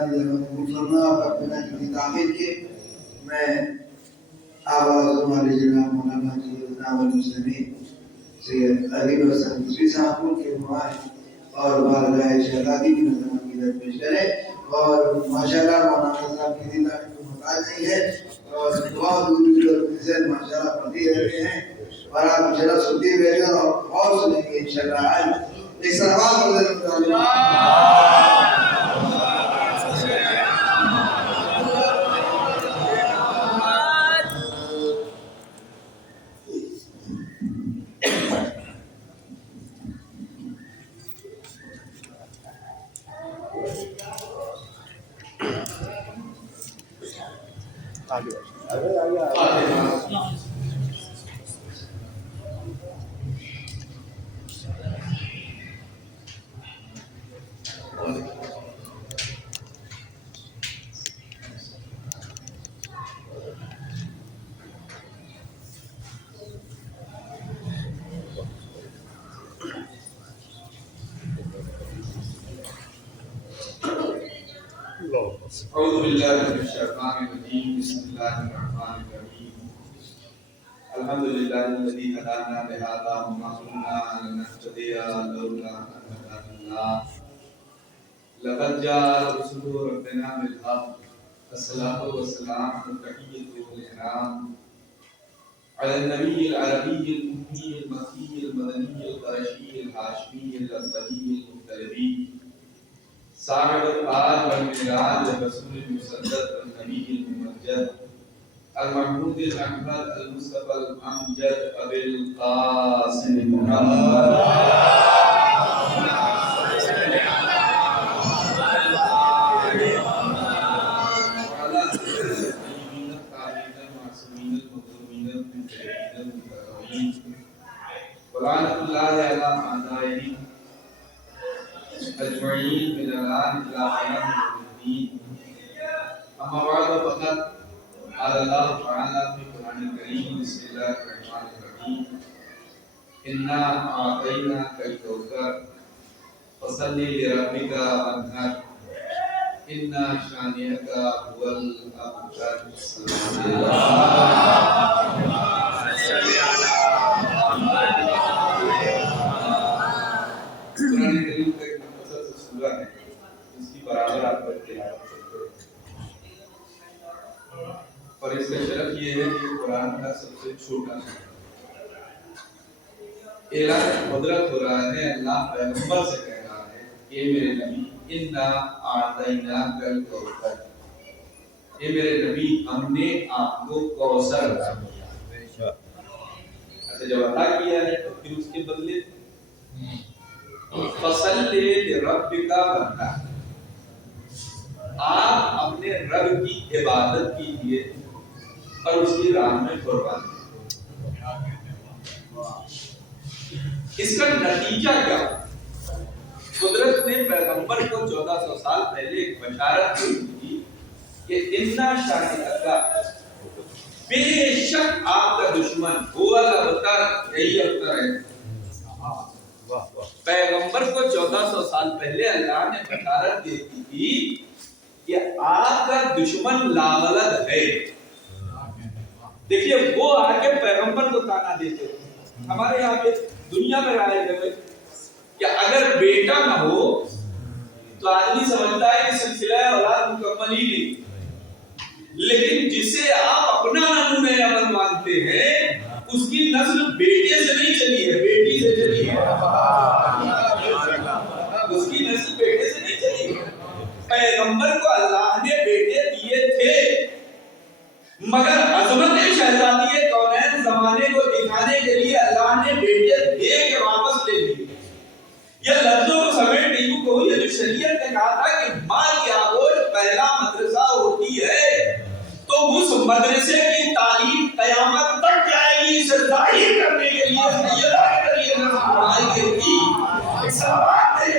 قبول فرما اور بنا کسی تاخیر کے میں آواز ہمارے جناب مولانا المسلمین سید علی حسن مصری صاحب کے نمائیں اور بارگاہ شہزادی کی نظر عقیدت پیش کرے اور ماشاءاللہ مولانا صاحب کی دیدار کو محتاج نہیں ہے اور دعا دور سے ماشاءاللہ پڑھتے رہتے ہیں اور آپ انشاءاللہ سنتے رہتے اور سنیں گے انشاءاللہ. ایک سلام اعوذ باللہ من الشیطان الرجیم بسم اللہ الرحمن الرحیم الحمدللہ الذی ہدانا لہذا وما كنا لنهتدی لولا ان هدانا اللہ لقد جاء رسول ربنا بالحق الصلاة والسلام والتحیۃ والانعام على النبی العربی الأمی المکی المدنی القرشی الہاشمی الأکبری المطلبی صاحب الآل والمعراج الرسول المسدد والنبی الممجد المحمود الأحمد المصطفى الأمجد أبي القاسم محمد ولعنة الله على أعدائهم أجمعين من الآن إلى قيام الدين. أما بعد فقد قال الله تعالى في القرآن الكريم بسم الله الرحمن الرحيم إنا أعطيناك الكوثر فصل لربك وانحر إن شانئك هو الأبتر. قرآن کریم کا ایک مختصر سا سورہ ہے، اس کی برابر آپ پڑھ کے تلاوت کرتے ہیں اور اس کا شرف یہ ہے کہ قرآن کا سب سے چھوٹا اعلان قدرت ہو رہا ہے. اللہ پیغمبر سے کہہ رہا ہے کہ میرے نبی انا اعطیناک الکوثر، اے میرے نبی ہم نے آپ کو کوثر عطا کیا. اچھا جب عطا کیا ہے تو پھر اس کے بدلے فصل لربک وانحر، آپ اپنے رب کی عبادت کیجیے اور اس کی راہ میں قربان. اس کا نتیجہ کیا؟ قدرت نے پیغمبر کو 1400 سال پہلے ایک بشارت دی تھی کہ انا شانئک، بے شک آپ کا دشمن هو الابتر، یہی ابتر ہے. پیغمبر کو 1400 سال پہلے اللہ نے بشارت دی تھی کہ آپ کا دشمن لاغلد ہے. دیکھیے وہ آگے پیغمبر کو تانا دیتے ہیں. ہمارے یہاں پہ دنیا میں رائے ہے کہ اگر بیٹا نہ ہو تو آدمی سمجھتا ہے کہ سلسلہ اولاد مکمل ہی نہیں. لیکن جسے آپ اپنا نمونہ عمل مانتے ہیں اس کی نسل بیٹے سے نہیں چلی ہے، بیٹی سے چلی ہے. اس کی نسل بیٹے سے نہیں چلی ہے. پیغمبر کو اللہ نے بیٹے دیے تھے مگر عظمت شہزادی کونین زمانے کو دکھانے کے لیے اللہ نے بیٹے دے کے واپس لے لیے. یہ لفظوں کو سمیٹ نہیں کو یہ جو شریعت نے کہا تھا کہ ماں کی آغوش پہلا مدرسہ ہوتی ہے تو اس مدرسے کی تعلیم قیامت تک جائے گی. اسے ظاہر کرنے کے لیے سیدہ کے ذریعے نظر آئی گئی تھی. سوات ہے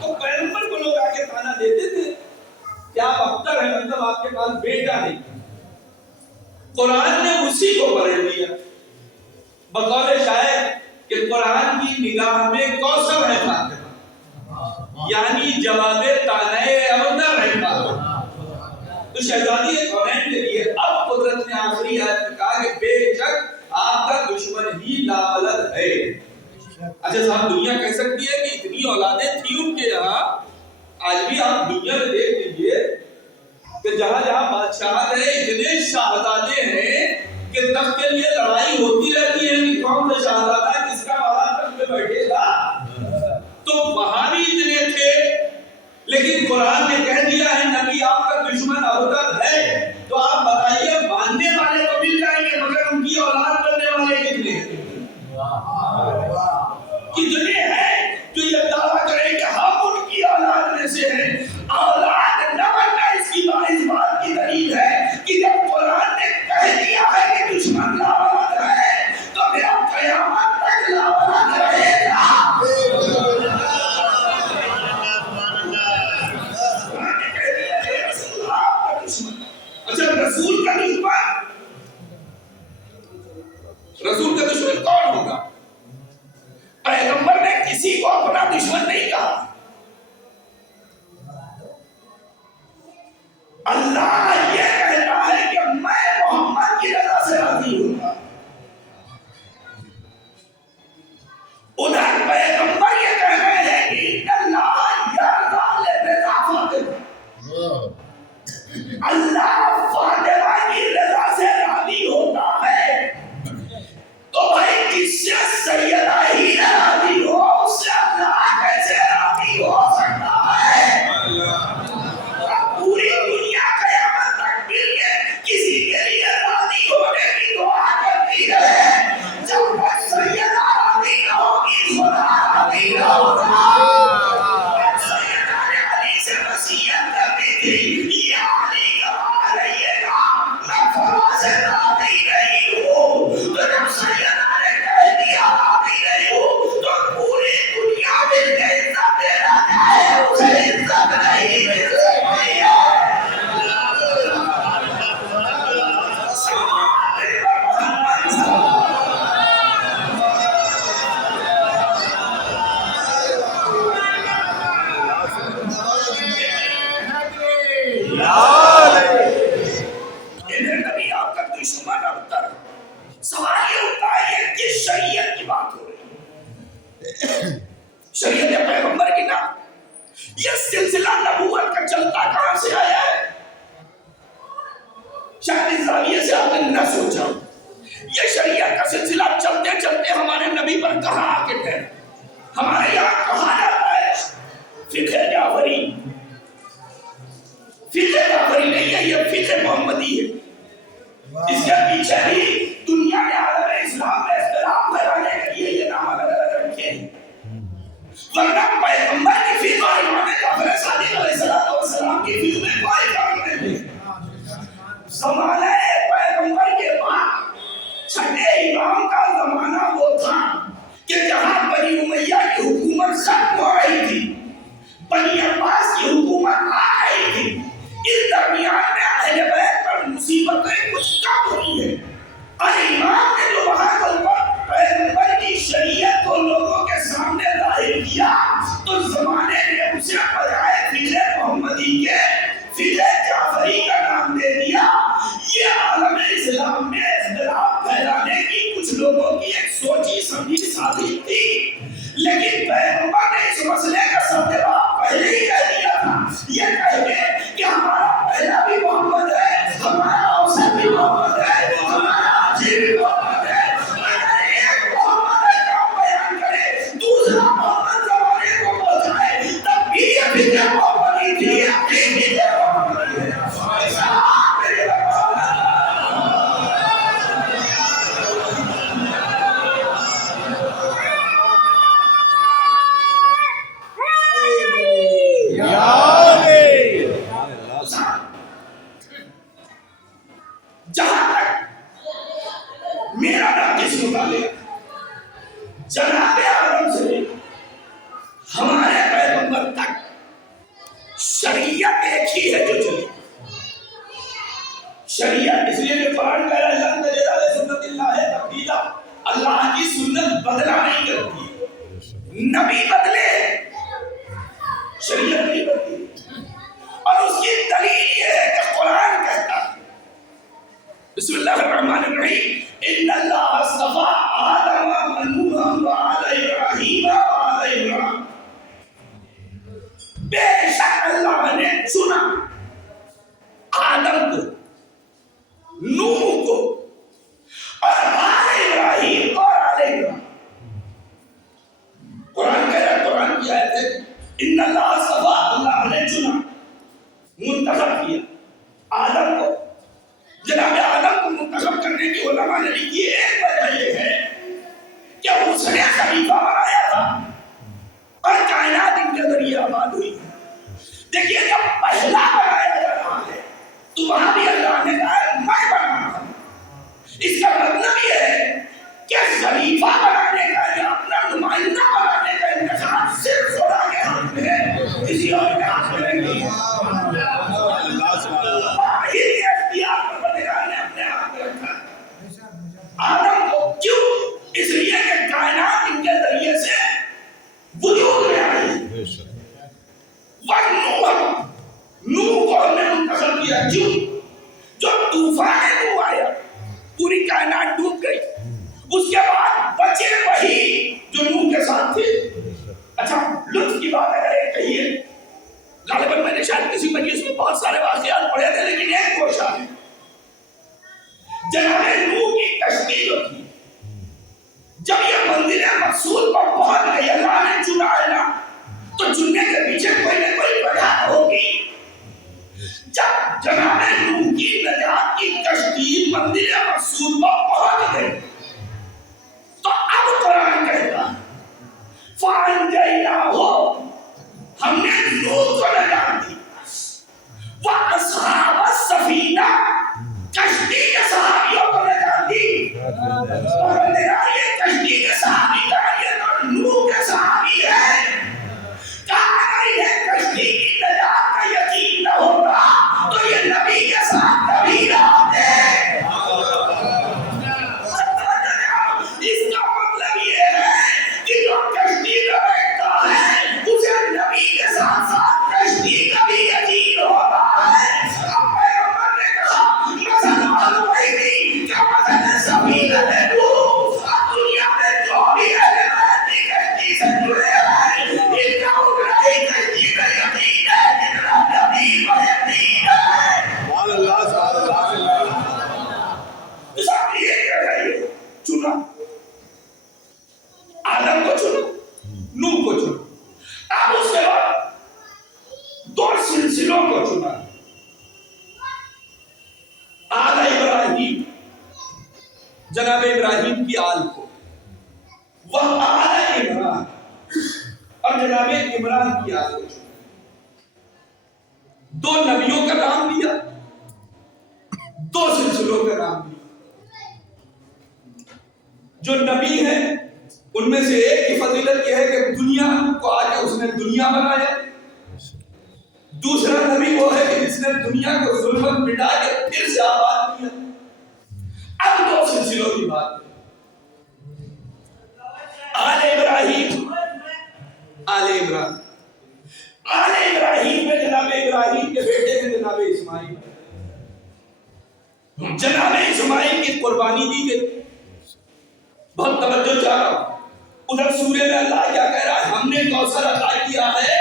تو پیغمبر کو لوگ آگے کھانا دیتے تھے کہ آپ ابتر ہیں، مطلب آپ کے پاس بیٹا نہیں. قرآن نے اسی کو پڑھ لیا. بقول ہے کہ قرآن کی نگاہ میں کوثر ہے فاطمہ، یعنی جواب تانے ابتر ہے فاطمہ۔ تو شہزادی کونین کے لیے اب قدرت نے آخری آیت میں کہا کہ بے شک آپ کا دشمن ہی لاولد ہے۔ اچھا صاحب، دنیا کہہ سکتی ہے کہ اتنی اولادیں تھی ان کے یہاں، آج بھی آپ دنیا میں دیکھ لیجئے کہ جہاں جہاں بادشاہت ہے اتنے شہزادے ہیں کہ تخت کے لیے لڑائی ہوتی رہتی ہے کہ کون سا شہزادہ کس کا والا تخت پہ بیٹھے گا۔ تو وہاں بھی اتنے تھے، لیکن قرآن نے کہہ دیا ہے نبی آپ کا دشمن ابتر ہے، تو آپ بتائیے ماننے والے تو مل جائیں گے مگر ان کی اولاد کرنے والے کتنے کتنے ہیں جو یہ دعویٰ کریں کہ ہم ان کی اولاد میں سے ہیں۔ اولاد نہ بننا اس کی بات کی دلیل ہے کہ جب قرآن نے کہہ دیا ہے کہ دشمن لاولد ہے تو پھر اب قیامت تک لاولد رہے گا۔ اچھا رسول کا دشمن کون ہوگا؟ پیغمبر نے کسی کو اپنا دشمن نہیں کہا۔ اللہ یہ کہتا ہے کہ میں محمد کی رضا سے راضی ہوں گا، ادھر پیغمبر یہ کہہ رہے ہیں کہ اللہ یرضا لرضا فاطمہ، اللہ فاطمہ کی رضا سے راضی ہوتا ہے۔ تو بھائی جس سے سیدہ ہی راضی ہو اس سے اللہ کیسے راضی ہو سکتا ہے؟ پوری دنیا قیامت تک مل کے کسی کے لیے راضی ہونے کی دعا کرتی ہے، جب تک سیدہ راضی نہ ہوگی خدا راضی نہ ہوگا۔ سیدہ نے علی سے وصیت کرتی تھی، یا علی کہا رہیے گا میں فلاں سے راضی نہیں ہوں، تو جب سیدہ نے کہہ دیا راضی نہیں ہوں تو پوری دنیا مل کے عزت دینا چاہے اسے عزت نہیں مل سکتی ہے۔ نبی آپ کا دشمن ابتر، سوال یہ ہوتا ہے کہ کس شریعت کی بات ہو رہی ہے؟ شریعت پیغمبر کی نہ، یہ سلسلہ نبوت کا چلتا کہاں سے آیا ہے؟ شاید اس زاویے سے آپ نے نہ سوچا، یہ شریعت کا سلسلہ چلتے چلتے ہمارے نبی پر کہاں آ کے ٹھہرا؟ ہمارے یہاں کہا جاتا ہے فقہ جعفری، فقہ جعفری نہیں ہے، یہ فقہ محمدی ہے۔ اس کے پیچھے بھی دنیا کے عالم اسلام میں اختلاف پھیلانے کے لیے یہ نام الگ الگ رکھے ہیں، ورنہ پیغمبر کی فقہ اور امام جعفر صادق علیہ السلام کی فقہ میں کوئی فرق نہیں ہے۔ زمانہ پیغمبر کے بعد چھٹے امام کا زمانہ وہ تھا کہ جہاں بنی امیہ کی حکومت ختم ہو رہی تھی، بنی عباس کی حکومت آ رہی تھی، اس درمیان میں اہل بیت پر مصیبتیں کچھ کم ہوئی ہیں، اور امام نے جو وہاں پیغمبر کی شریعت کو لوگوں کے سامنے ظاہر کیا تو زمانے نے اسے بجائے فقہ محمدی کے فقہ جعفری کا نام دے دیا۔ یہ عالم اسلام میں اختلاف پھیلانے کی کچھ لوگوں کی ایک سوچی سمجھی سازش تھی، لیکن پیغمبر نے اس مسئلے کا سب جواب پہلے ہی کہہ دیا تھا، یہ کہہ کے کہ ہمارا پہلا بھی محمد ہے، ہمارا اوسط بھی محمد ہے، ہمارا آخری بھی محمد ہے۔ اگر ایک محمد کا بیان کرے دوسرا محمد زمانے کو پہنچائے تب بھی یہ فکر محمدی تھی، اپنی فکر محمدی ہے۔ جہاں تک میرا ناقص مطالعہ جناب آدم سے ہمارے پیغمبر تک شریعت ایک ہی ہے جو چلی۔ شریعت اس لیے کہ قرآن کہہ رہا ہے لن تجد لسنت اللہ تبدیلا، اللہ کی سنت نبی بدلے شریعت نہیں بدلی، اور اس کی دلیل یہ ہے کہ قرآن کہتا ہے بسم اللہ الرحمن الرحیم ان اللہ اصطفیٰ آدم و نوحا وآل ابراہیم وآل عمران، بے شک اللہ نے چنا آدم کو، نوح کو، اور آل ابراہیم اور آل عمران۔ قرآن کہہ رہا ہے، قرآن کی آیت ہے ان اللہ اصطفیٰ، اللہ نے چنا، منتخب کیا آدم کو۔ جناب آدم کو منتخب کرنے کی علماء نے لکھی ایک وجہ یہ ہے کہ اس نے خلیفہ بنایا تھا اور کائنات ان کے ذریعے آباد ہوئی۔ دیکھیے جب پہلا بنایا جا رہا ہے تو وہاں بھی اللہ نے کہا ہے میں بنا رہا ہوں۔ اس کا مطلب یہ ہے کہ خلیفہ بنانے کا یا اپنا نمائندہ بنانے کا انتخاب صرف خدا کے ہاتھ میں ہے، کسی اور کے ہاتھ میں نہیں ہے۔ آدم کو کیوں؟ اس لیے کہ کائنات ان کے ذریعے سے وجود میں آئی۔ نوح کو ہم نے منتخب کیا، کیوں؟ جو طوفان نوح آیا پوری کائنات ڈوب گئی، اس کے بعد بچے وہی جو نوح کے ساتھ تھے۔ اچھا لطف کی بات اگر ایک کہیے، غالباً میں نے شاید کسی مجلس میں بہت سارے واقعات پڑھے تھے لیکن ایک گوشہ ہے، جناب نوح کی کشتی جو تھی جب یہ منزل مقصود پر پہنچ گئی، اللہ نے چنا ہے نا، تو چننے کے پیچھے کوئی نہ کوئی وجہ ہوگی۔ جب جناب نوح کی نجات کی کشتی منزل مقصود پر پہنچ گئی تو اب قرآن کہتا ہے فَأَنْجَيْنَاهُ، ہم نے نوح کو نجات دی، وَأَصْحَابَ السَّفِينَةِ، کشتی کے صحابیوں کو نجات دی۔ اور یہ کشتی کے صحابی کا یہ تو نوح کے صحابی ہے، کہا اگر یہ کشتی کی نجات کا یقین نہ ہوتا تو یہ نبی کے ساتھ نبی نہ ہوتے۔ اس کا مطلب یہ ہے کہ جو کشتی میں بیٹھتا ہے اسے نبی کے ساتھ ساتھ کشتی کا بھی یقین ہوتا ہے۔ اب پیغمبر نے کہا مثل الغیبی کا مثل سفینۃ نوح، اب دنیا میں جو بھی اہل بیت کی کشتی سے جڑے ہیں ان کا اتنا ہی کشتی کا یقین ہے جتنا نبی کا یقین ہے۔ سب یہ کہہ رہے ہیں چنا آدم کو، چنا نوح کو، چنا اب اس کے بعد دو سلسلوں کو چنا، آل ابراہیم، جناب ابراہیم کی آل کو، وہ آل عمران، اور جناب عمران کی آل کو چنا۔ دو نبیوں کا نام لیا، دو سلسلوں کا نام لیا۔ جو نبی ہیں ان میں سے ایک کی فضیلت یہ ہے کہ دنیا کو آ کے اس نے دنیا بنایا، دوسرا نبی وہ ہے کہ جس نے دنیا کو ظلمت مٹا کے پھر سے آباد کیا۔ اب دو سلسلوں کی بات ہے، آل ابراہیم، آل عمران۔ آل ابراہیم میں جناب ابراہیم کے بیٹے ہیں جناب اسماعیل، جناب اسماعیل کی قربانی دی گئی۔ بہت توجہ چاہ رہا ہوں، ادھر سورہ میں اللہ کیا کہہ رہا ہے، ہم نے کوثر عطا کیا ہے،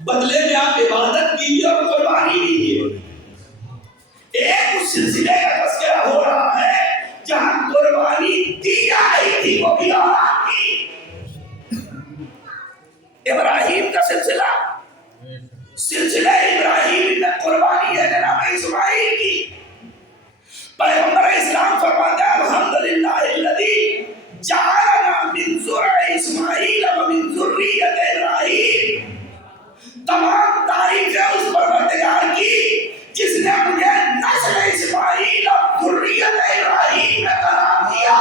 بدلے میں آپ عبادت کیجیے اور قربانی دیجیے۔ ایک اس سلسلے کا تذکرہ ہو رہا ہے جہاں قربانی دی جا رہی تھی، وہ بھی اولاد کی۔ ابراہیم کا سلسلہ ابراہیم میں قربانی ہے جناب اسماعیل کی۔ پیغمبر اسلام فرماتا ہے الحمدللہ الذی جعلنا من ذرع اسماعیل ومن ذریۃ ابراہیم، تمام تعریف ہے اس پروردگار کی جس نے مجھے نسل اسماعیل اور ذریت ابراہیم میں قرار دیا۔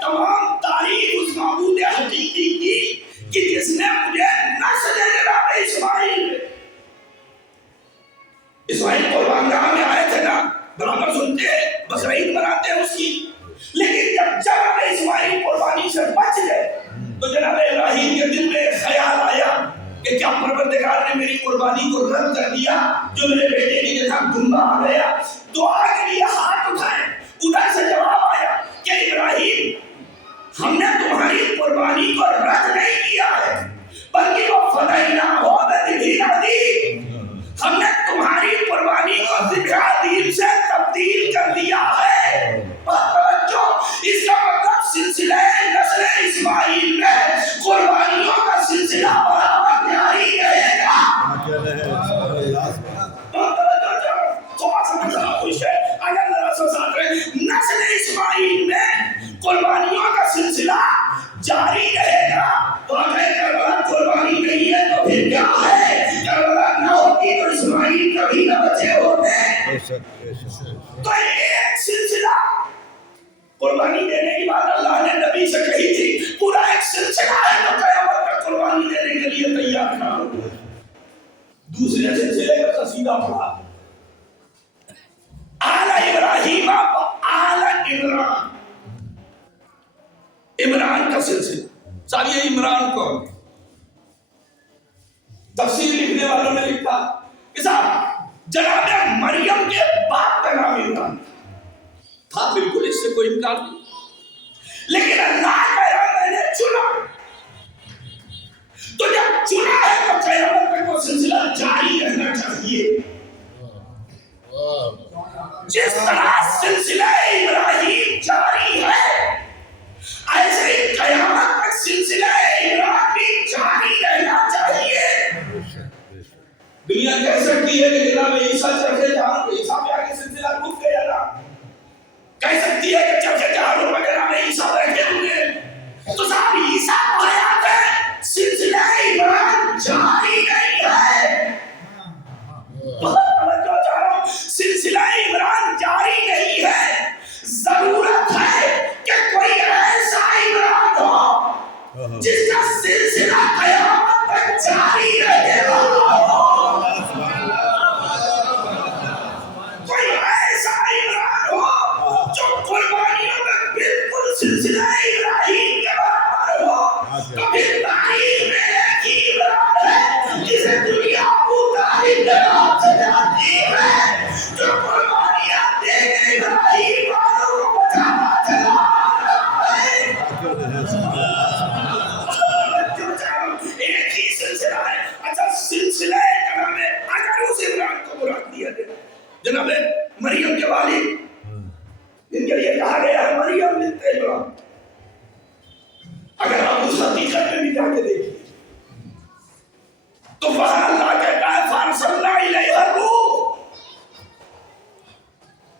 تمام تعریف اس معبود حقیقی کی کہ جس نے مجھے نسل جناب اسماعیل قربان گاہ میں آئے تھے نا، برابر سنتے خنبہ آ گیا, دعا کے لیے ہاتھ اٹھائے, ادھر سے جواب آیا کہ ابراہیم ہم نے تمہاری قربانی کو رد نہیں کیا ہے بلکہ وہ فدیناہ بذبح عظیم, ہم نے تمہاری قربانی کو ذبح عظیم سے تبدیل کر دیا ہے. اس کا مطلب سلسلہ نسل اسماعیل میں قربانیوں کا سلسلہ برابر جاری رہے گا. نسل اسماعیل میں قربانیوں کا سلسلہ جاری رہے گا. تو اگر کربلا قربانی نہیں ہے تو پھر کیا ہے؟ کربلا نہ ہوتی تو اسماعیل کبھی نہ بچے ہوتے. تو ایک سلسلہ قربانی دینے کی بات اللہ نے نبی سے کہی تھی, پورا ایک سلسلہ ہے جو قیامت تک قربانی دینے کے لیے تیار نہ ہو. دوسرے سلسلے کا قصیدہ پڑھا, آل ابراہیم آل عمران, عمران کا سلسلہ. صاحب یہ عمران کون؟ تفسیر لکھنے والوں نے لکھا کہ صاحب جناب مریم کے باپ کا نام عمران تھا, بالکل اس سے کوئی انکار نہیں, لیکن اللہ کا میں نے چنا, تو جب چنا ہے تو قیامت تک وہ سلسلہ جاری رہنا چاہیے. جس طرح سلسلہ ابراہیم جاری ہے ایسے ہی قیامت تک سلسلہ عمران بھی جاری رہنا چاہیے. دنیا کہہ سکتی ہے کہ جناب عیسیٰ چرخے جہاں عیسیٰ پہ آگے سلسلہ رک گیا نا, کہہ سکتی ہے کہ چرخے جہاں وغیرہ میں عیسیٰ بیٹھے ہوئے, تو صاحب عیسیٰ کو حیات ہے, سلسلہ عمران جاری نہیں ہے. سلسلہ عمران جاری نہیں ہے, ضرورت ہے کہ کوئی ایسا عمران ہو جس کا سلسلہ قیامت تک جاری رہے گا. کوئی ایسا عمران ہو جو قربانیوں میں بالکل سلسلہ ابراہیم کے برابر ہو. تو پھر تاریخ میں ایک ہی عمران ہے جسے دنیا ابو طالب کے نام سے جانتی ہے, جو قربانیاں دے کے ابراہیم والوں کو بچانا چلا رہا ہے. ایک ہی سلسلہ ہے. اچھا سلسلہ جناب اگر اس عمران کو مراد دیا جائے جناب مریم کے والد جن کے لیے کہا گیا ہے مریم بنت عمران, اگر آپ اس حقیقت میں بھی جا کے دیکھیں تو وہاں اللہ کہتا ہے فارسلنا الیہا الروح,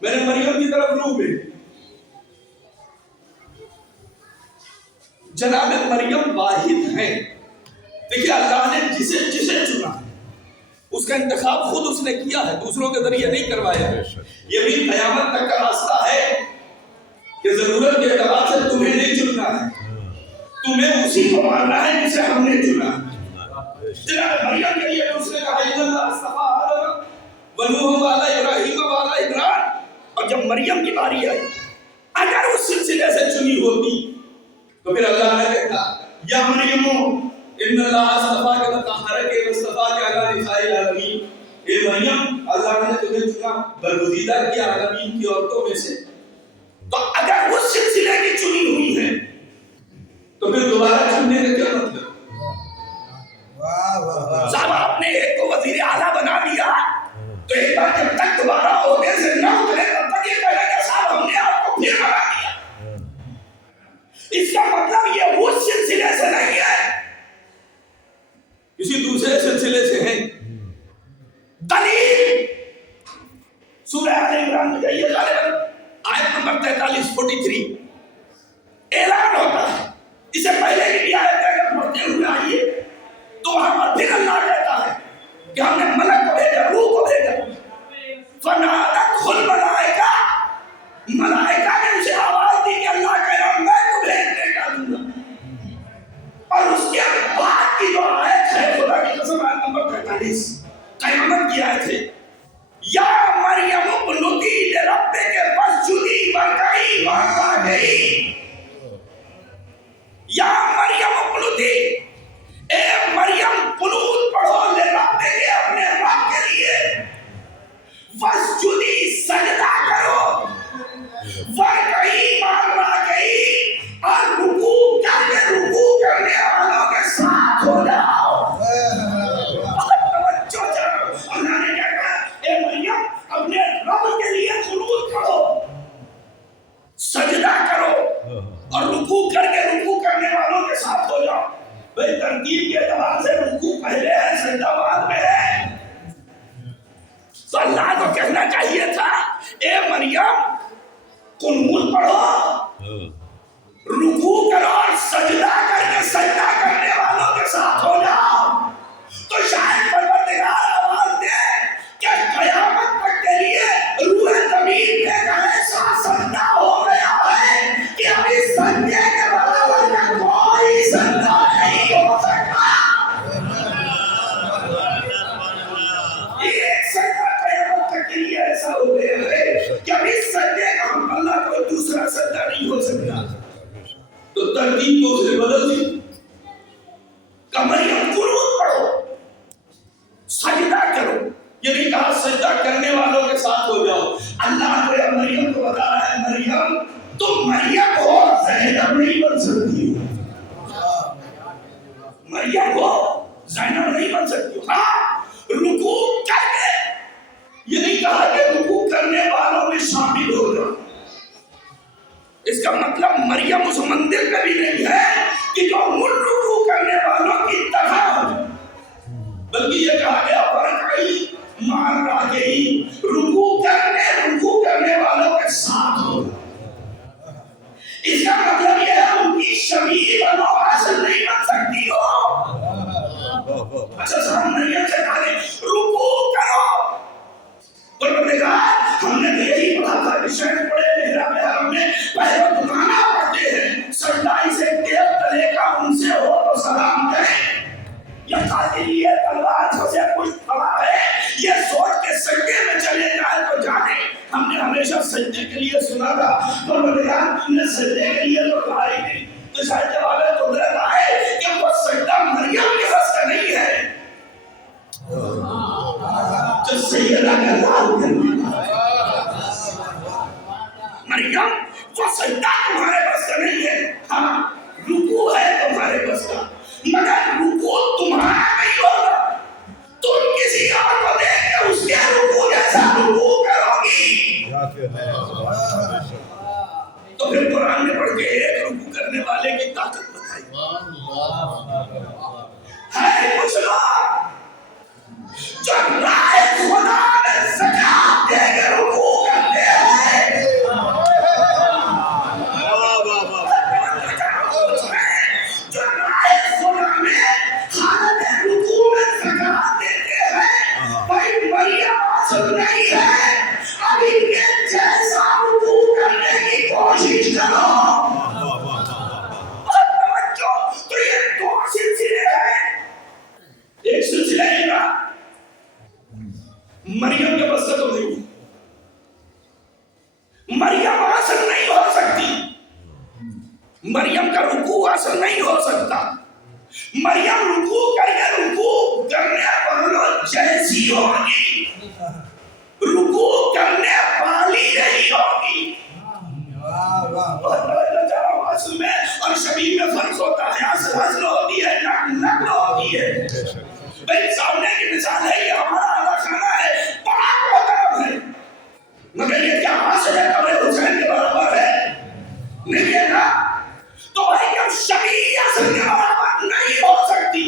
میں نے مریم کی طرف روح بھیجی. جناب مریم واحد ہیں. دیکھیے اللہ نے جسے چنا اس کا انتخاب خود اس نے کیا ہے, دوسروں کے ذریعے نہیں کروایا ہے. یہ بھی قیامت تک کا راستہ ہے کہ ضرورت کے اعتبار سے تمہیں نہیں چننا ہے, تمہیں اسی کو ماننا ہے جسے ہم نے چنا. جناب مریم کے لیے اس نے کہا ان اللہ اصطفیٰ آدم ونوح وعلی ابراہیم وعلی عمران, اور جب مریم کی باری آئی اگر اس سلسلے سے چنی ہوتی تو پھر اللہ نے کہا یا مریم ان اللہ اصطفیٰ کے مطہرہ کے مصطفیٰ کے علی نساء العالمین, اے مریم اللہ نے تمہیں چنا برگزیدہ کیا عالمین کی عورتوں میں سے. تو اگر اس سلسلے کی چنی ہوئی ہے تو پھر دوبارہ چننے کا کیا مطلب؟ صاحب آپ نے ایک کو وزیر اعلیٰ بنا دیا تو ایک بار جب تک دوبارہ عہدے سے نہ اترے تب تک یہ کہنا کہ صاحب ہم نے آپ کو پھر بنا دیا. اس کا مطلب یہ اس سلسلے سے نہیں ہے, کسی دوسرے سلسلے سے ہے. دلیل سورہ آل عمران میں جائیے غالباً آیت نمبر 43 اعلان ہوتا ہے. اسے پہلے کی آیت اگر پڑھتے ہوئے آئیے تو وہاں پر پھر اللہ کہتا ہے کہ ہم نے ملک کو بھیجا, روح کو بھیجا. فنادتہ الملائکہ, ملائکہ نے اسے آواز دی کہ اللہ کہہ رہا میں تمہیں بیٹا دوں گا. اور اس کے بعد کی جو آیت ہے خدا کی قسم آیت نمبر 43 قیامت کی آیت ہے, یا مریم اقنتی لربک واسجدی وارکعی مع الراکعین. یا مریم اقنتی, اے مریم قنوت پڑھو لربک, اپنے رب کے لیے, واسجدی مریم قنوت پڑھو، رکوع کرو اور سجدہ کر کے سجدہ کرنے والوں کے ساتھ ہو جاؤ، تو شاید پروردگار آواز دے کہ قیامت تک کے لیے روح زمین پہ کا ایسا سجدہ ہو گیا ہے کہ ابھی سجدے کے برابر کا کوئی سجدہ نہیں ہو سکتا۔ ایک سجدہ قیامت تک کے لیے ایسا ہو گیا ہے کہ ابھی سجدے کا ہم اللہ کو دوسرا سجدہ نہیں ہو سکتا۔ تو ترتیب کو اس نے بدل دی کہ مریم قنوت پڑھو، سجدہ کرو، یہ نہیں کہا سجدہ کرنے والوں کے ساتھ ہو جاؤ۔ اللہ نے مریم کو بتا رہا ہے مریم تم مریم ہو، زینب نہیں بن سکتی ہو، مریم ہو زینب نہیں بن سکتی ہو۔ ہاں رکوع کر کے، یہ نہیں کہا کہ رکوع کرنے والوں میں شامل ہو جاؤ، اس کا مطلب مریم اس مندر پہ بھی نہیں ہے کہ جو رکوع کرنے والوں کی طرح ہو، بلکہ یہ کہا گیا فرقعی مع الراکعین، رکوع کرنے والوں کے ساتھ ہو۔ اس کا مطلب یہ ہے ان کی شبیہ بنو، حاصل نہیں بن سکتی ہو۔ اچھا صاحب مریم سے کہا رکوع کرو، انہوں نے کہا ہم نے یہی پڑھا تھا کہ شہر پڑے محراب حرم میں پہلے دکانہ پڑھتے ہیں، سردائی سے تیل تلے کا ان سے ہو تو سلام کریں، یا قاتلیہ تلوار سے کچھ پڑا ہے، یہ سوچ کے سجدے میں چلے جائے تو جانے۔ ہم نے ہمیشہ سجدے کے لیے سنا تھا، اور بلکہ تم نے سجدے کے لیے تو کہا ہی نہیں، تو شاید جواب قدرت آئے کہ وہ سجدہ مریم کے بس کا نہیں ہے، جو سیدہ کا لال کرنے مریم وہ سجدہ تمہارے بس کا نہیں ہے۔ ہاں رکوع ہے تمہارے بس کا، مگر رکوع تمہارا نہیں ہوگا، تم کسی اور کو دیکھ کے اس کے رکوع جیسا رکوع کرو گی۔ تو پھر قرآن نے پڑھ کے ایک رکوع کرنے والے کی طاقت بتائی ہے۔ کچھ لوگ جو رائے خدا میں زکات دے کے رکوع کرتے ہیں، جو رائے خدا میں حالت رکوع میں زکات دیتے ہیں، بھائی مریم اصل نہیں ہے، اب ان کے جیسا رکوع کرنے کی کوشش کرو۔ اور توجہ، تو یہ دو سلسلے ہیں، ایک سلسلہ یہ رہا مریم کے بس کا تو نہیں، مریم حاصل نہیں ہو سکتی، مریم کا رکوع حاصل نہیں ہو سکتا، مریم رکوع کرنے والوں جیسی ہوگی، رکوع کرنے والی نہیں ہوگی۔ اصل میں اور شبیہ میں فرق ہوتا ہے، اصل ہوتی ہے، نقل ہوتی ہے۔ بھائی سامنے کی مثال ہے، یہ ہمارا اعلیٰ خانہ ہے، بڑا محترم ہے، مگر یہ کیا حاصل ہے قبر حسین کے برابر ہے؟ نہیں ہے نا؟ تو بھائی جب شبیہ اصل کے برابر نہیں ہو سکتی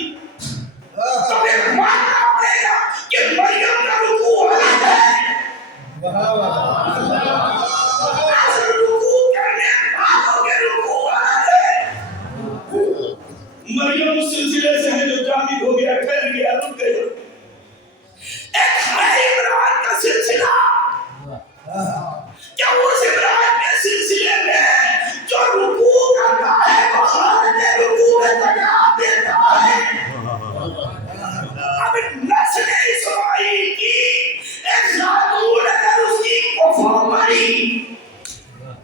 تو پھر ماننا پڑے گا کہ مریم کا رکوع الگ ہے، اصل رکوع کرنے والوں کے رکوع الگ ہے۔ مریم اس سلسلے سے ہے جو جامد ہو گیا، ٹھہر گیا، رک گیا۔ ایک ہے عمران کا سلسلہ، کیا اس عمران کے سلسلے میں جو رکوع کرتا ہے وہ حالت رکوع میں زکات دیتا ہے؟ اب نسل اسماعیل کی ایک خاتون اگر اس کی کفر مری،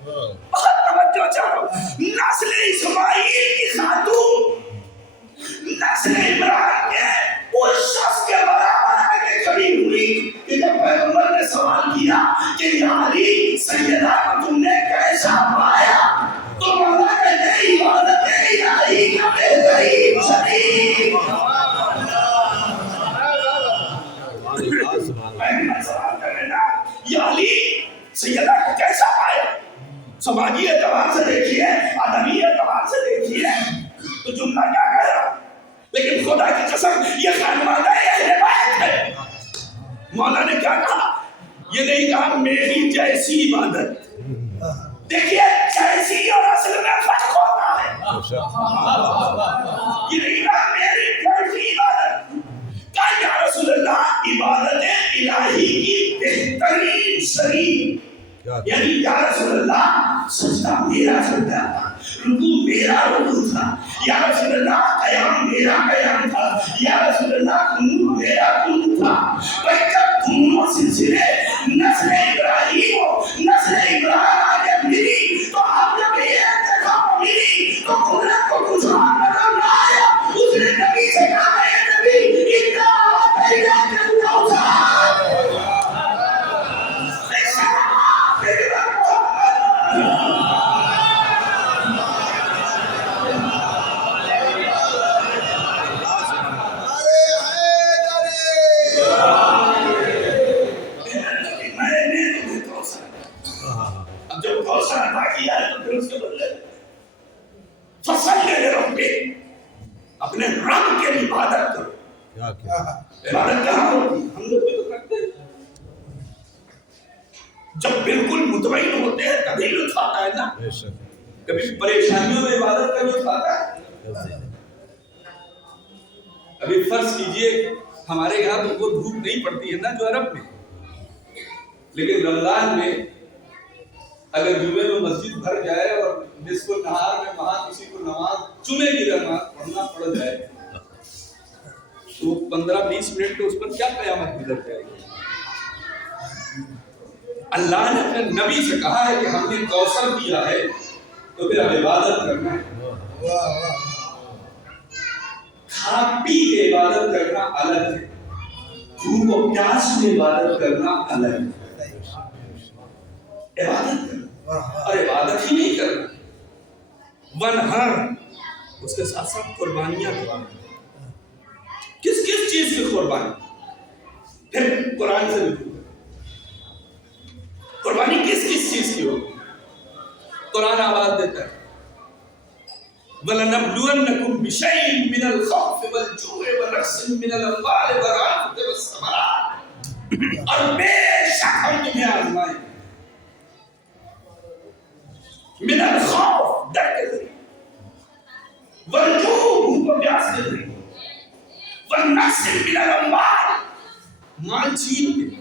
بہت توجہ چاہو، نسل اسماعیل کی خاتون نسل عمران کے اس شخص کے برابر آگے کھڑی ہوئی کہ جب پیغمبر نے سوال کیا کہ یا علی سیدہ کو تم نے کیسا پایا، تو مولا کہتے ہیں عبادت الہی کا بہترین شریک۔ پیغمبر سوال کر رہے نا یا علی سیدہ کو کیسا پایا، سماجی اعتبار سے دیکھیے، ادبی اعتبار سے دیکھیے تو جملہ کیا کہہ رہا، لیکن خدا کی قسم یہ خانوادہ اہل بیت ہے۔ مولا نے کیا کہا، یہ نہیں کہا میری جیسی عبادت. دیکھیے جیسی اور اصل میں فرق ہوتا ہے. یہ نہیں کہا میری جیسی عبادت. کہا یا رسول اللہ عبادت الہی کی بہترین شریف. یعنی یا رسول اللہ سجدہ میرا سجدہ تھا, رکوع میرا رکوع تھا, یا رسول اللہ قیام میرا قیام تھا, یا رسول اللہ قنوت میرا قنوت تھا. بھائی جب دونوں سلسلے نسل ابراہیم و نسل ابراہیم آگے ملی تو ہم جب ایک جگہ ملی تو قدرت کو گزار نظر نہ آیا. اس نے نبی سے کہا ہے نبی اتنا پہلا کرنا ہوتا. اپنے رب کے عبادت کرو. عبادت کہاں ہوتی ہے؟ ہم لوگ بھی تو کرتے ہیں. جب بالکل مطمئن ہوتے ہیں تبھی لطف آتا ہے نا. کبھی پریشانیوں میں عبادت کا لطف آتا ہے. ابھی فرض کیجئے ہمارے یہاں تو وہ دھوپ نہیں پڑتی ہے نا جو عرب میں, لیکن رمضان میں اگر جمعے میں مسجد بھر جائے اور نصف النہار میں وہاں کسی کو نماز جمعے کی نماز پڑھنا پڑ جائے تو 15-20 منٹ تو اس پر کیا قیامت گزر جائے گی. اللہ نے اپنے نبی سے کہا ہے کہ ہم نے کوثر دیا ہے تو پھر اب عبادت کرنا ہے. کھا پی کے عبادت کرنا الگ ہے, بھوک و پیاس میں عبادت کرنا الگ ہے. عبادت کرنا اور عبادت ہی نہیں کرنا, ونہر اس کے ساتھ ساتھ قربانیاں کرنا. کس کس چیز کی قربانی؟ پھر قرآن سے رجوع. قربانی کس کس چیز کی ہوگی؟ قرآن آواز دیتا ہے وَلَنَبْلُوَنَّكُمْ بِشَيْءٍ مِّنَ الْخَوْفِ وَالْجُوعِ وَنَقْصٍ مِّنَ الْأَمْوَالِ وَالْأَنفُسِ وَالثَّمَرَاتِ. اور بے شک ہم تمہیں آزمائیں من الخوف ڈر کے ذریعے, والجوع بھوک و پیاس کے ذریعے, والنقص من الاموال مال چھین کے,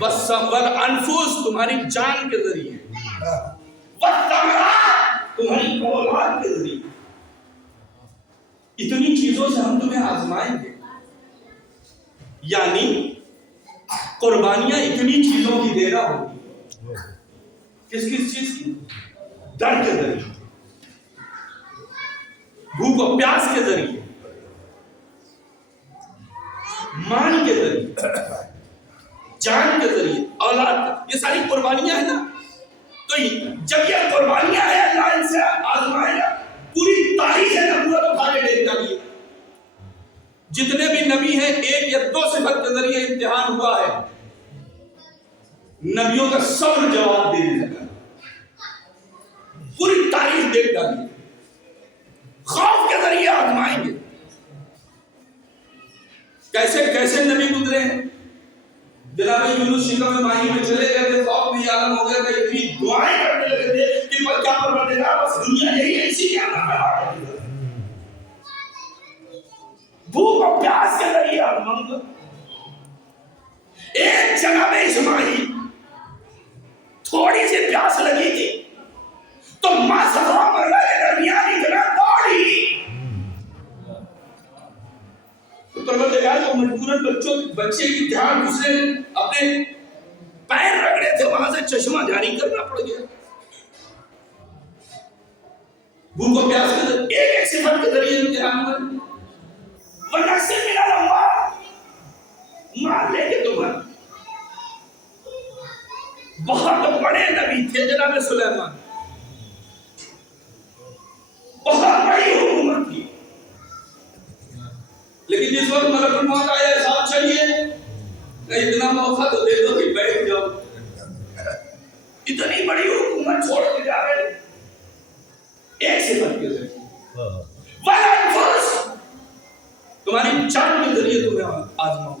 والانفس تمہاری جان کے ذریعے, والثمرات تمہاری اولاد کے ذریعے. اتنی چیزوں سے ہم تمہیں آزمائیں گے. یعنی قربانیاں اتنی چیزوں کی دینا ہوگی. کس کس چیز کی؟ ڈر کے ذریعے, بھوک و پیاس کے ذریعے, مان کے ذریعے, جان کے ذریعے, اولاد. یہ ساری قربانیاں ہیں نا. تو جب یہ قربانیاں ہیں اللہ ان سے آزمائے گا. پوری تاریخ نبوت اٹھا کے دیکھنا لیے جتنے بھی نبی ہیں ایک یا دو صفت کے ذریعے امتحان ہوا ہے. نبیوں کا صبر جواب دینے لگا. پوری تاریخ دیکھ ڈالی. خوف کے ذریعے آزمائیں گے. کیسے کیسے نبی گزرے ہیں. جناب یونس شکم ماہی میں چلے گئے تھے, خوف بھی عالم ہو گیا تھا, اتنی دعائیں کرنے لگے تھے کہ کیا پروردگار بس دنیا یہی ایسی کیا نہ. بھوک و پیاس کے ذریعے آزمائیں. ایک جناب اسماعیل تھوڑی سی پیاس لگی تھی تو ماں صفا مرنا کے درمیان اتنا دوڑی. پروردگار کو مجبوراً بچے کی دھیان اس نے اپنے پیر رگڑے تھے, وہاں سے چشمہ جاری کرنا پڑ گیا. بھوک و پیاس کے ذریعے ایک ایک صفت کے ذریعے امتحان ہوا. ورنہ سے میرا لمبا مار لے کے تمہارا. بہت بڑے نبی تھے جناب سلیمان, بہت بڑی حکومت تھی, لیکن جس وقت ملک الموت آیا حساب چاہیے اتنا موقع تو دے دو کہ بیٹھ جاؤ. اتنی بڑی حکومت چھوڑ کے جا رہے ایک صفت کے ذریعے. تمہاری جان کے ذریعے تمہیں آزماؤں,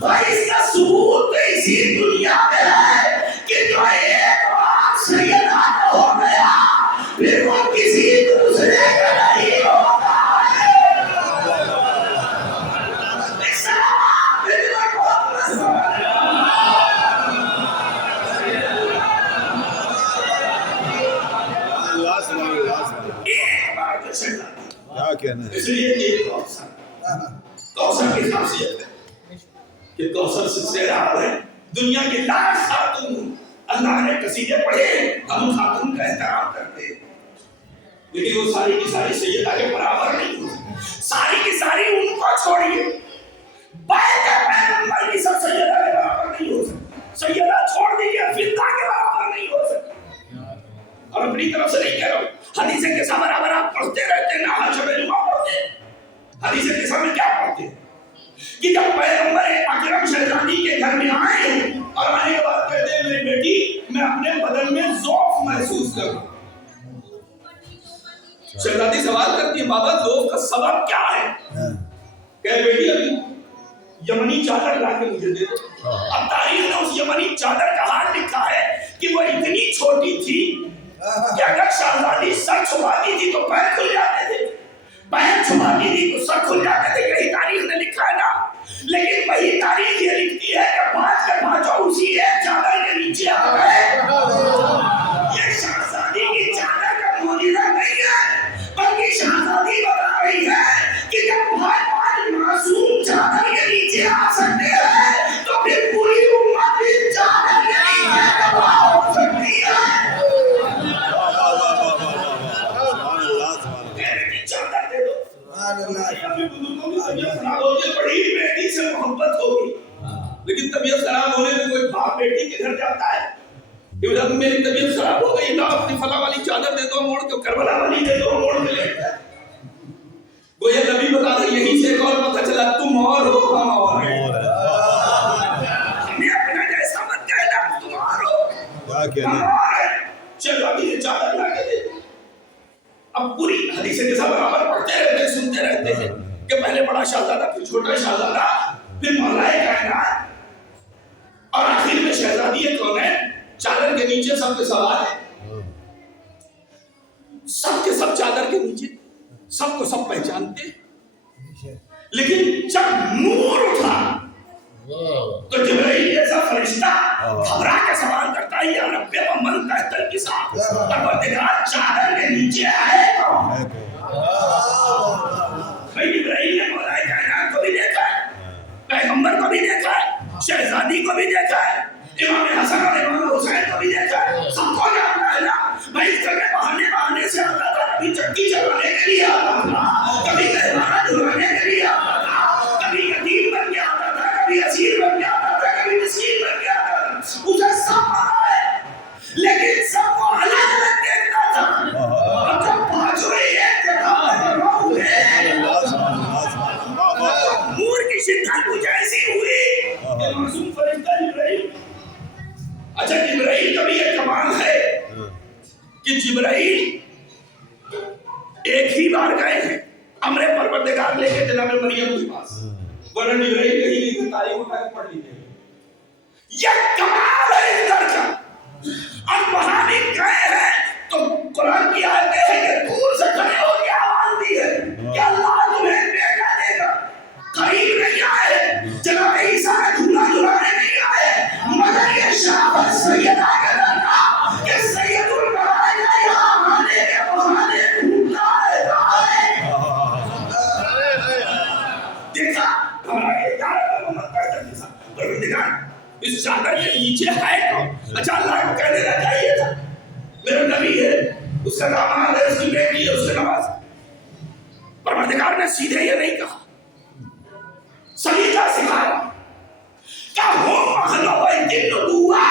بھائی اس کا ثبوت تو اسی دنیا میں ہے کہ جو ایک بار سیدہ ہو گیا پھر وہ کسی دوسرے کا نہیں ہوتا ہے. کیا کہنا ہے؟ اس لیے کہ کوثر کی خاصیت ہے کہ کوثر سے رہا ہے. دنیا کی لاکھ خاتون اللہ نے قصیدے پڑھے ہم خاتون کا احترام کرتے ہیں لیکن وہ ساری کی ساری سیدہ کے برابر نہیں ہو. ساری کی ساری ان کو چھوڑیے بیت پیغمبر کی سب سیدہ کے برابر نہیں ہو سکتی. سیدہ چھوڑ دیجیے فضہ کے برابر نہیں ہو سکتی. اور اپنی طرف سے نہیں کہہ رہا ہوں حدیث کے برابر آپ پڑھتے رہتے نہ جمعہ پڑھتے. حدیث کے میں کیا پڑھتے ہیں کہ جب پیغمبر اکرم شہزادی کے گھر میں آئے اور آنے کے بعد کہتے ہیں میری بیٹی میں اپنے بدن میں ذوق محسوس کروں. شہزادی سوال کرتی ہے بابا ذوق کا سبب کیا ہے؟ کہ بیٹی ابھی یمنی چادر لا کے مجھے دے دو. اب تاریخ نے اس یمنی چادر کا حال لکھا ہے کہ وہ اتنی چھوٹی تھی کہ اگر شہزادی سر چھپاتی تھی تو پیر کھل جاتے تھے, پیر چھپاتی تھی تو سر کھل جاتے تھے. یہی تاریخ نے لکھا ہے نا. لیکن وہی تاریخ یہ لکھتی ہے کہ پانچ کے پانچوں اسی ایک چادر کے نیچے آ گئے. یہ شہزادی کی چادر کا معجزہ نہیں ہے بلکہ شہزادی بتا رہی ہے کہ جب پانچ معصوم چادر کے نیچے آ سکتے ہیں تو پھر پوری امت بھی چادر کے نیچے تباہ ہو سکتی ہے. بڑی بیٹی سے محبت ہوگی لیکن طبیعت خراب ہونے میں کوئی باپ بیٹی کے گھر جاتا ہے کہ میری طبیعت خراب ہو گئی نا اپنی فلاں والی چادر دے دو موڑ کے, کربلا والی دے دو موڑ کے لے. گویا نبی بتا رہے یہیں سے ایک اور پتہ چلا تم اور ہو ہم اور ہیں. ہمیں اپنا جیسا مت کہنا تم اور ہو ہم اور ہیں. چلو ابھی یہ چادر لا کے دے. اب پوری حدیث کے ساتھ برابر پڑھتے رہتے ہیں سنتے رہتے ہیں کہ پہلے بڑا شہزادہ پھر چھوٹا شہزادہ پھر مولائے کائنات اور آخر میں شہزادی کونین چادر کے نیچے سب کے سوال ہے. سب کے سب چادر کے نیچے سب کو سب پہچانتے لیکن جب نور اٹھا تو جبرائیل جیسا فرشتہ گھبرا کے سوال کرتا ہے یا رب من تحت الکساء پروردگار چادر کے نیچے آئے کون؟ بھائی جبرائیل نے مولا کائنات کو بھی دیکھا ہے, پیغمبر کو بھی دیکھا ہے, شہزادی کو بھی دیکھا ہے, امام حسن اور امام حسین کو بھی دیکھا ہے. سب کو جانتا ہے نا بھائی. اس طرح بہانے سے آتا تھا, کبھی چٹی چلانے کے لیے آتا تھا, کبھی مہمان دھلانے کے لیے آتا تھا, کبھی یتیم بن کے آتا تھا, کبھی اسیر بن کے آتا تھا, کبھی مسکین بن کے آتا تھا. اسے سب پتا ہے لیکن سب کو الگ الگ دیکھتا تھا. اور جب پانچویں ایک جگہ نور کی شدت کچھ ایسی ہوئی کہ معصوم فرشتہ جبرائیل. اچھا جبرائیل کا بھی ایک کمال ہے کہ جبرائیل ایک ہی بار گئے ہیں امر پروردگار لے کے جناب مریم کے پاس, ورنہ جبرائیل کہیں نہیں تاریخ اٹھا کے پڑھ لیتے. یہ کمال ہے اس در کا. اور وہاں بھی گئے ہیں تو قرآن کی آیتیں ہیں کہ دور سے کھڑے ہو کے آواز دی ہے کہ اللہ تمہیں بیٹا دے گا. قریب نہیں آئے, جناب عیسیٰ دھولا دھلانے نہیں آئے, مگر یہ شاہ سیدہ کے لڑکا کہ سید الملائکہ یہاں آنے کے بہانے ڈھونڈتا ہے. دیکھا ہمارا یہ جانا محمد پیدا جیسا پروردگار اس چادر کے نیچے ہے کون؟ اچھا اللہ کو کہہ دینا چاہیے تھا میرا نبی ہے, اس کا داماد ہے, اس کی بیٹی ہے, اس سے نواز. پروردگار نے سیدھے یہ نہیں کہا, سلیقہ سکھایا کہ ہو اہل بیت النبوہ.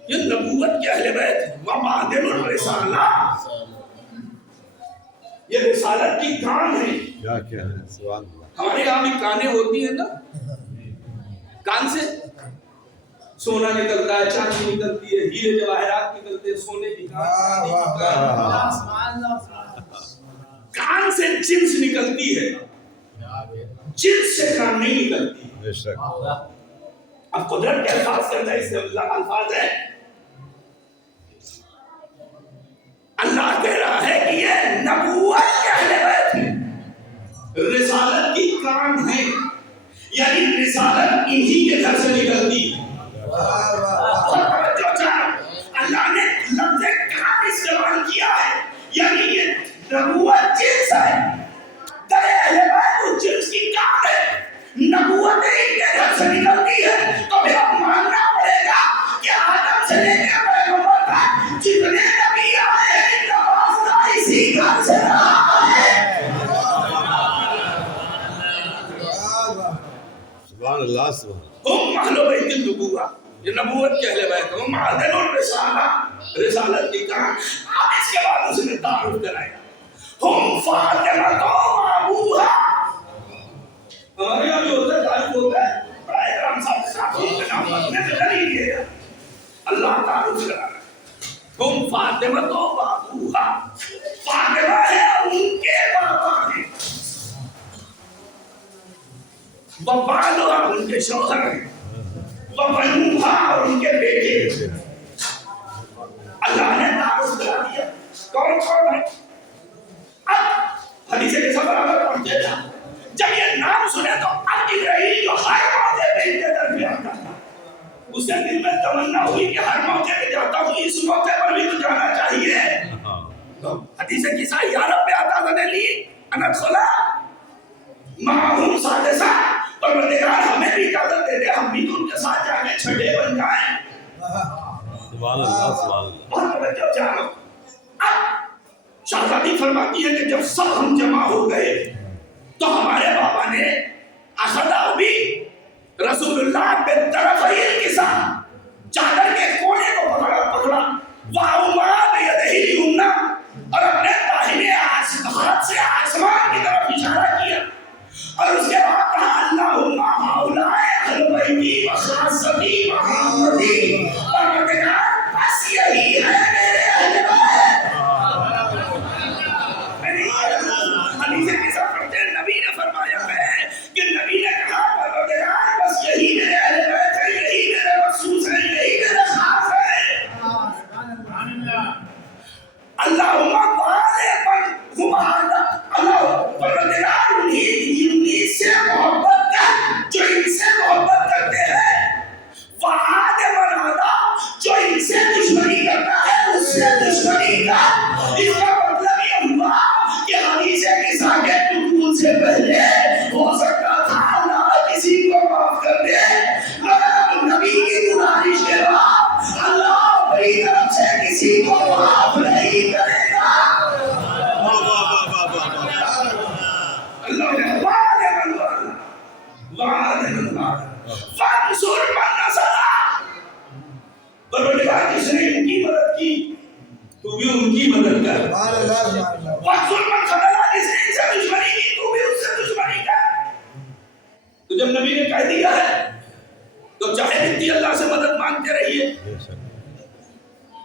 یہ نبوت کے اہل بیت ہیں. ومعدن الرسالہ, یہ رسالت کی کان ہے. ہمارے یہاں بھی کانیں ہوتی ہیں نا, کان سے سونا نکلتا ہے, چاندی نکلتی ہے, ہیرے جواہرات نکلتے ہیں, سونے کی کان سے جنس نکلتی ہے. جن سے کام نہیں نکلتی. بے شک. اب قدرت کے الفاظ کے اندر اس اللہ الفاظ ہے. اللہ کہہ رہا ہے کہ یہ نبوت کے اہل بیت ہیں، رسالت کی کام ہے، یعنی رسالت انہی کے گھر سے نکلتی ہے. اللہ نے لفظ کام استعمال کیا ہے، یعنی یہ نبوت جنس ہے، در اہل بیت اس جنس کی کام ہے، نبوت ان کے گھر سے نکلتی ہے. تو پھر اب ماننا پڑے گا کہ آدم سے لے کے پیغمبر تک جتنے نبی آئے ہیں ان کا واسطہ اسی گھر سے رہا ہے. سبحان اللہ. سبحان ہم اہل بیت النبوہ، یہ نبوت کے اہل بیت، ہم معدن الرسالہ، رسالت کی کام. اب اس کے بعد اس نے تعارف کرایا، ہم فاطمہ و ابوہا. ہمارے یہاں بھی ہوتا ہے، تعارف ہوتا ہے، بڑا احترام صاحب کے نام رکھنے سے ڈر ہی نہیں ہے. اللہ تعارف کرا رہا ہے، ہم فاطمہ و ابوہا. فاطمہ ہے اور ان کے بابا ہیں، وبالوہا ان کے شوہر ہیں، وبنوہا اور ان کے بیٹے. اللہ نے تعارف کرا دیا کون کون ہے. اب حدیث کے سفر اگر پڑھتے تھا، جب یہ نام سنے تو اب جبرائیل جو ہر موقع پہ انتظار بھی آتا تھا، اس کے دل میں تمنا ہوئی کہ ہر موقع پہ جاتا ہوں، اس موقع پر بھی تو جانا چاہیے. حدیث کسا یا رب اعطانا لی ان ادخلا معہم سادسہ، پروردگار ہمیں بھی اجازت دے دے ہم بھی تو ان کے ساتھ جا کے چھٹے بن جائیں. سبحان اللہ. سبحان اللہ. بہت توجہ چاہو. اب شہزادی فرماتی ہے کہ جب سب ہم جمع ہو گئے تو ہمارے بابا نے اخذا بھی رسول اللہ کے طرف ہی الکسا، چادر کے کونے کو پکڑا وَأَوْمَا بِيَدِهِ الْيُمْنَى، اور اپنے داہنے ہاتھ سے آسمان کی طرف اشارہ کیا، اور اس کے بعد کہا اللہم ہؤلاء اہل بیتی وخاصتی محمدی. پروردگار بس یہی ہے میرے اہل بیت. حدیث کے ساتھ نبی نے فرمایا ہے کہ نبی نے کہا پروردگار بس یہی میرے اہل بیت ہے، یہی میرے مخصوص ہے، یہی میرے خاص ہے. اللہم والے من ہم آدھا، اللہ پروردگار انہی سے محبت کر جو ان سے محبت کرتے ہیں، وعاد من آدھا جو ان سے دشمنی کرتا ہے اس سے دشمنی کا. اس کا مطلب یہ ہوا کہ حدیث کسا کے نزول سے پہلے ہو سکتا تھا اللہ کسی کو معاف کر دے، مگر نبی کی گزارش کے بعد اللہ اپنی طرف سے کسی کو معاف نہیں کرے گا. اللہ نے وعد من فانصر من نصر، پروردگار جس نے ان کی مدد کی تو بھی ان کی مدد کر. وانصر من خذل، جس نے ان سے دشمنی کی تو بھی اس سے دشمنی کر. تو جب نبی نے کہہ دیا ہے تو چاہے جتنی اللہ سے مدد مانگتے رہیے.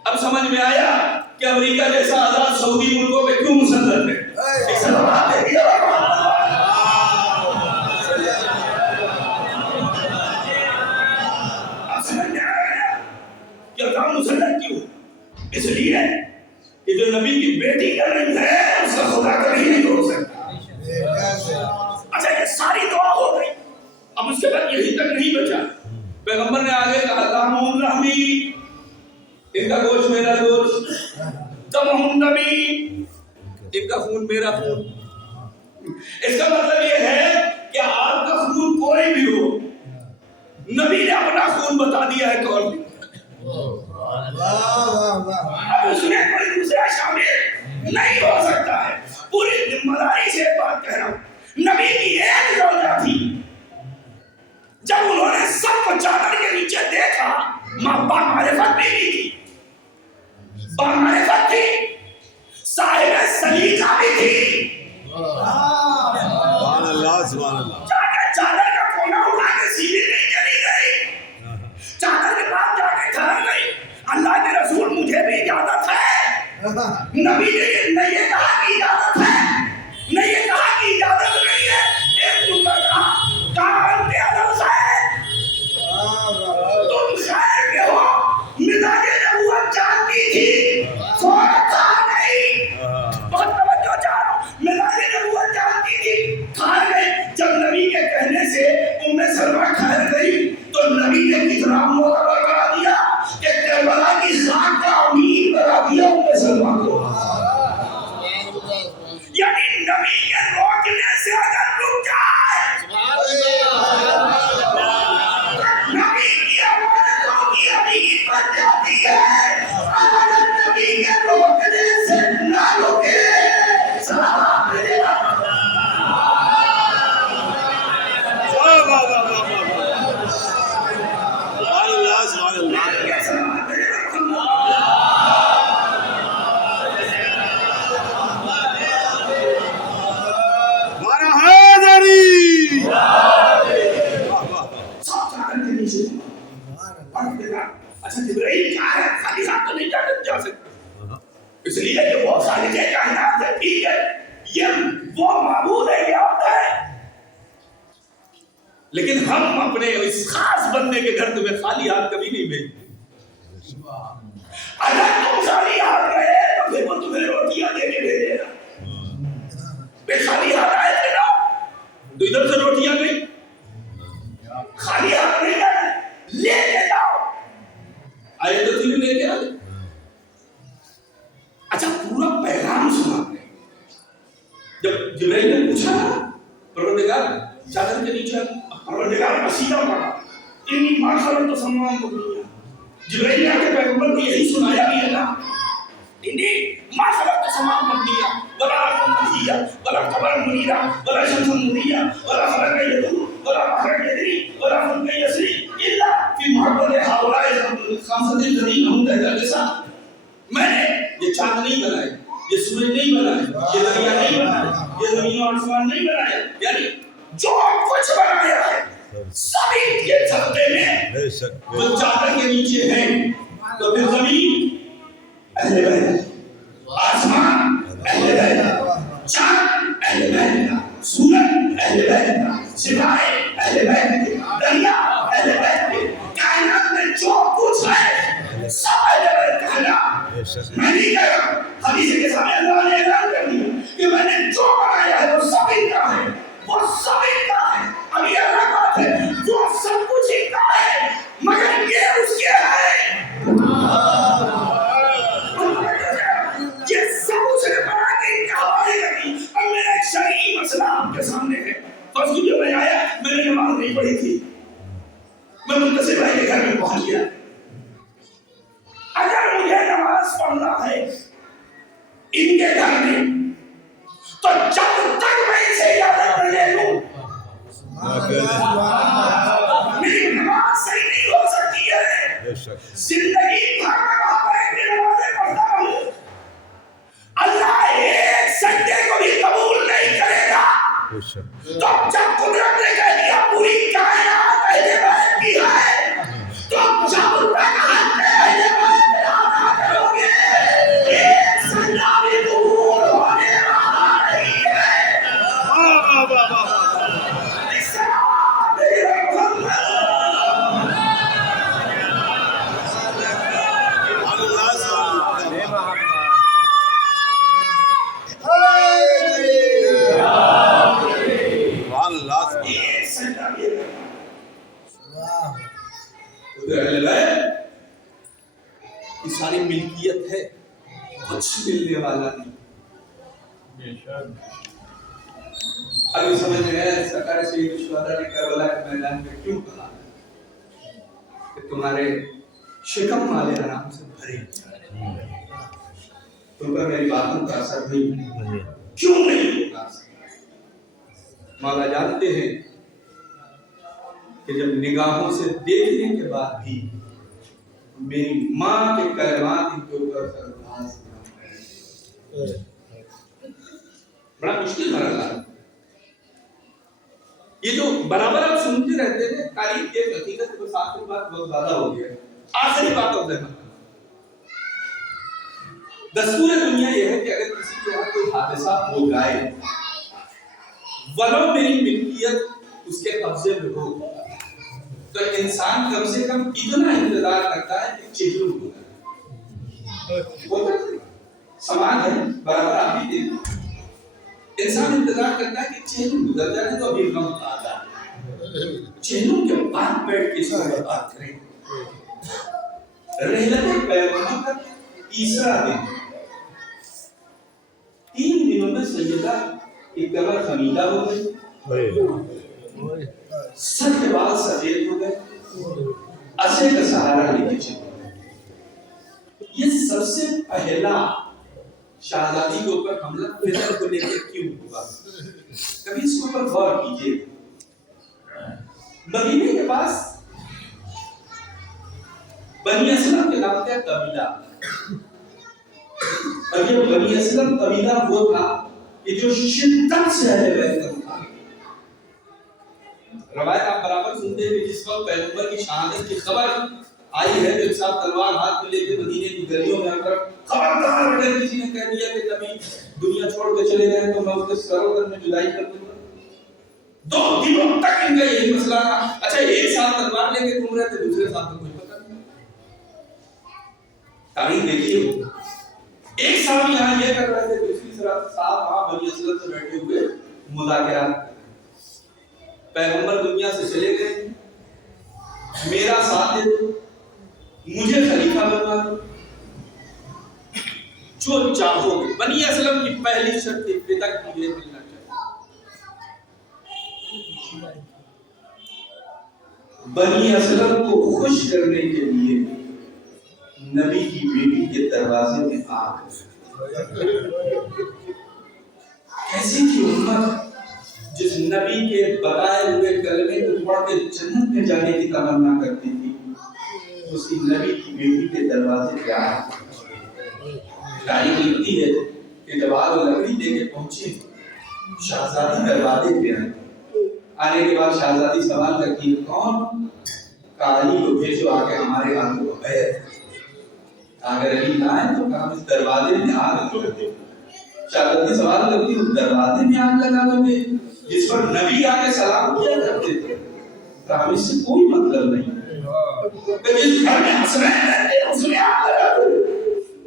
اب سمجھ میں آیا کہ امریکہ جیسا آزاد سعودی ملکوں پہ کیوں مسلط ہے. مسلط کیوں؟ اس لیے کہ جو نبی کی بیٹی کر رہی ہے اس کا خدا کبھی نہیں ہو سکتا. اچھا یہ ساری دعا ہو گئی، اب اس کے بعد یہی تک نہیں بچا. پیغمبر نے آگے کہا اللہم رحمی، ان کا گوشت میرا گوشت، دمہم دمی، ان کا خون میرا خون. اس کا مطلب یہ ہے کہ آپ کا خون کوئی بھی ہو، نبی نے اپنا خون بتا دیا ہے کون بھی. اب اس میں کوئی دوسرا شامل نہیں ہو سکتا ہے. پوری ذمہ داری سے بات کہہ رہا ہوں. نبی کی ایک زوجہ تھی، جب انہوں نے سب کو چادر کے نیچے دیکھا، ماں بامعرفت بیوی تھی، بامعرفت تھی، صاحب سلیقہ بھی تھی. سبحان اللہ. سبحان اللہ. چادر کا کونا اٹھا کے سیدھی نہیں چلی گئی، چادر کے پاس جا کے ٹھہر گئی. اللہ کے رسول مجھے بھی اجازت ہے. نبی نے نہ یہ کہا کہ اجازت ہے، نہ یہ کہا کہ اجازت نہیں ہے. ایک نمبر کہا اچھا جبرائیل کہاں ہے؟ خالی ہاتھ تو نہیں جا سکتے، اس لیے کہ وہ خالق کائنات ہے، ٹھیک ہے، یہ وہ معبود ہے، یہ عبد ہے، لیکن ہم اپنے اس خاص بندے کے گھر تمہیں خالی ہاتھ کبھی نہیں بھیجتے۔ اگر تم خالی ہاتھ گئے تو پھر وہ تمہیں روٹیاں دے کے بھیجے گا، بے خالی ہاتھ آئے تھے نا تو ادھر سے روٹیاں گئی، خالی ہاتھ نہیں گئے، لے کے جاؤ، آئے تو تھی لے کے آئے۔ اچھا پورا پیغام سنا، جب جبرائیل نے پوچھا پروردگار چادر کے نیچے، پروردگار مسیحہ پڑا انی ما خلقت السماوات والارض، جبرائیل نے آگے پیغمبر کو یہی سنایا بھی ہے نا، انی ما خلقت السماوات والارض ولا الارض مهيا ولا قمرا منيرا ولا شمسا مضيا ولا خلق يدور ولا بحر يجري ولا فلك يسري الا في محبت هؤلاء الخمسه الذين هم تحت الارض۔ میں نے یہ چاند نہیں بنائے، یہ سورج نہیں بنائے، یہ دریا نہیں بنائے، یہ زمین و آسمان نہیں بنائے، یعنی جو کچھ بنایا ہے سب ان کے سبتے میں جو چادر کے نیچے ہیں۔ تو پھر زمین اہل بیت، آسمان اہل بیت، چاند اہل بیت، سورج اہل بیت، ستارے اہل بیت، دریا اہل بیت، کائنات میں جو کچھ ہے سب اہل بیت کہنا۔ میں نہیں کہہ رہا، حدیث کے سامنے اللہ نے اعلان کر دیا کہ میں نے جو بنایا ہے وہ سب ان کا ہے، وہ سب ان کا ہے۔ اب یہ الگ بات ہے وہ سب کچھ ان کا ہے مگر یہ اس کے ہے، یہ سب اس نے بنا کے ان کا حوالے کر دی۔ اب میرا ایک شرعی مسئلہ آپ کے سامنے ہے، فرض کیجیے میں آیا، میں نے نماز نہیں پڑھی تھی، میں منتصر بھائی کے گھر میں پہنچ گیا، اگر مجھے نماز پڑھنا ہے ان کے گھر میں تو جب تک میں اسے اجازت نہ لے لوں میری نماز صحیح نہیں ہو سکتی ہے۔ زندگی بھر میں وہاں پر ایک نمازیں پڑھتا ہوں، اللہ ایک سجدے کو بھی قبول نہیں کرے گا۔ تو جب قدرت نے کہہ دیا پوری کائنات اہل بیت کی ہے، تو جب تک ہم نے اہل بیت ادا کرو گے ایک سجدہ بھی قبول ہونے والا نہیں ہے۔ یہ ساری ملکیت ہے، کچھ ملنے والا نہیں۔ ابھی سمجھ رہے ہیں سرکار سید الشہداء نے کربلا کے میدان میں کیوں کہا کہ تمہارے شکم والے آرام سے بھرے، تم پر میری باتوں کا اثر نہیں، کیوں نہیں ہوگا؟ مولا جانتے ہیں کہ جب نگاہوں سے دیکھنے کے بعد بھی میری ماں کے کلمات ان کے اوپر سرفراز بڑا مشکل مرحلہ ہے یہ جو برابر آپ سنتے رہتے ہیں تاریخ کے حقیقت بس آخری بات بہت زیادہ ہو گیا ہے۔ آخری بات ہو گیا، دستور دنیا یہ ہے کہ اگر کسی کے وہاں کوئی حادثہ ہو جائے ولو میری ملکیت اس کے قبضے میں ہو تو انسان کم سے کم اتنا انتظار کرتا ہے کہ چہروں ہوتا ہے، سامان ہے برابر آپ ہی دیں، انسان انتظار کرتا ہے کہ چہروں گزر جائے تو ابھی غم آتا ہے، چہروں کے بعد بیٹھ کے اس کو بات کریں۔ رحلت پیغمبر کا تیسرا دن، 3 دنوں میں سیدہ ایک کمر خمیدہ ہو گئی، سر کے بال سفید ہو گئے، عصے کا سہارا لے کے چلے۔ یہ سب سے پہلا شہزادی کے اوپر حملہ فطر کو لے کے کیوں ہوا؟ کبھی اس کے اوپر غور کیجیے۔ مدینے کے پاس بنی اسلم کے نام کا قبیلہ، اور یہ بنی اسلم قبیلہ وہ تھا کہ جو شدت سے اہل بیت کا تھا۔ روایت آپ برابر سنتے ہیں کہ جس وقت پیغمبر کی شہادت کی خبر آئی ہے جو ایک ساتھ تلوار ہاتھ میں لے کے مدینے کی گلیوں میں آ کر خبردار اگر کسی نے کہہ دیا کہ نبی دنیا چھوڑ کے چلے گئے تو میں اس کے سرور میں جدائی کر دوں گا. 2 دنوں تک ان کا یہی مسئلہ تھا. اچھا ایک ساتھ تلوار لے کے گھوم رہے تھے, دوسرے ساتھ تو کوئی پتہ نہیں. تاریخ دیکھیے, ایک ساتھ یہاں یہ کر رہے تھے, دوسری طرف صاحب وہاں بنی اسلم سے بیٹھے ہوئے مذاکرات. پیغمبر دنیا سے چلے گئے, میرا ساتھ دے دو, مجھے خلیفہ بنوا دو, جو چاہو گے. بنی اسلم کی پہلی شرط تھی بدعت مجھے ملنا چاہیے. بنی اسلم کو خوش کرنے کے لیے نبی کی بیٹی کے دروازے میں آ گئے. ایسی تھی امت جس نبی کے بتائے ہوئے کلمے کو پڑھ کے جنت میں جانے کی تمنا کرتی تھی, اسی نبی کی بیٹی کے دروازے پہ آ گئے. تاریخ لکھتی ہے کہ جب آگ لکڑی دے کے پہنچی, شہزادی دروازے پہ آئی. آنے کے بعد شہزادی سوال کرتی ہے, کون؟ کالی کو بھیجو آ کے ہمارے ہاتھ کو ہے. اگر ابھی نہ آئے تو کہا اس دروازے میں آگ لگا دو. شہزادی سوال کرتی ہے, دروازے میں آگ لگا دو گے جس پر نبی آ کے سلام کیا کرتے تھے؟ کہا اس سے کوئی مطلب نہیں. کہ جس گھر میں حسنین رہتے ہیں اس میں آگ لگا دو.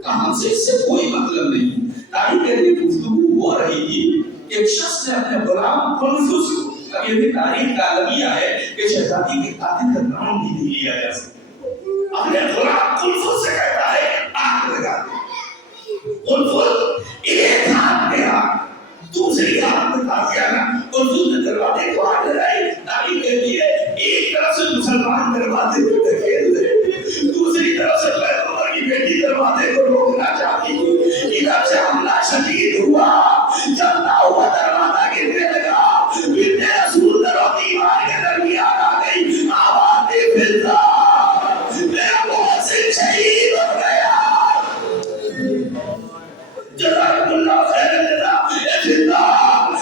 کہاں سے اس سے کوئی مطلب نہیں. تاریخ کہتی گفتگو ہو رہی تھی کہ ایک شخص نے اپنے غلام کنفوس کو, اب یہ بھی تاریخ کا المیہ ہے کہ شہزادی کے قاتل کا نام بھی نہیں لیا جا سکتا, اپنے غلام کنفوس سے کہتا ہے آگ لگا دے. کنفوس ایک ہاتھ میں آگ, دوسری ہاتھ میں تازیانہ, کنفوس نے دروازے کو آگ لگائی. تاریخ کہتی ہے ایک طرف سے مسلمان دروازے کو دھکیل دے, دوسری طرف سے پیغمبر کی بیٹی دروازے کو روکنا چاہتی تھی. ادھر سے حملہ شدید ہوا, جلتا ہوا دروازہ گرنے لگا. پھر رسول در و دیوار کے درمیان آ گئی, آواز دے پھرتا میرا بہت سے شہید ہو گیا. جزاک اللہ خیر جزا. اے فردہ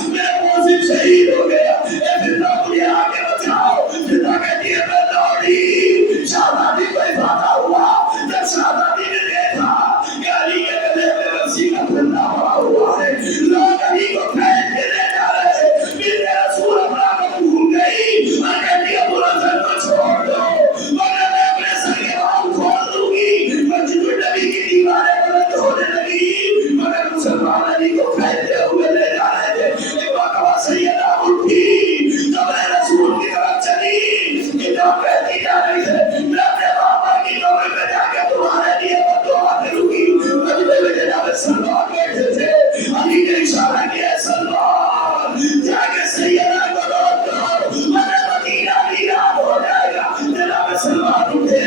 میرا بہت سے شہید ہو گیا, اے فردہ مجھے آگے بچاؤ. فردہ کہتی ہے میں دوڑی. شہزادی کو افادہ ہوا. جب شہزادی نے دیکھا کہ علی کے گلے میں رسی کا پھندا پڑا ہوا ہے, لوگ علی کو پھینک کے لے جا رہے ہیں. پھر رسول اللہ کو بھول گئی اور کہتی ہے ابو حسن کو چھوڑ دو ورنہ میں اپنے سر کے بال کھول دوں گی. مسجد النبی کی دیواریں بلند ہونے لگی, مگر مسلمان علی کو پھینکتے ہوئے لے جا رہے تھے. ایک مرتبہ سیدہ اٹھی, جب رسول کی طرف چلی کہ جو کہتی جا رہی ہے میں اپنے بابا کی قبر پہ جا کے تمہارے لیے دعا کروں گی. مجھے میں جناب سلمان بیٹھے تھے, علی نے اشارہ کیا سلمان جا کے سیدہ کو روک دو ورنہ مدینہ ویران ہو جائے گا. جناب سلمان اٹھے,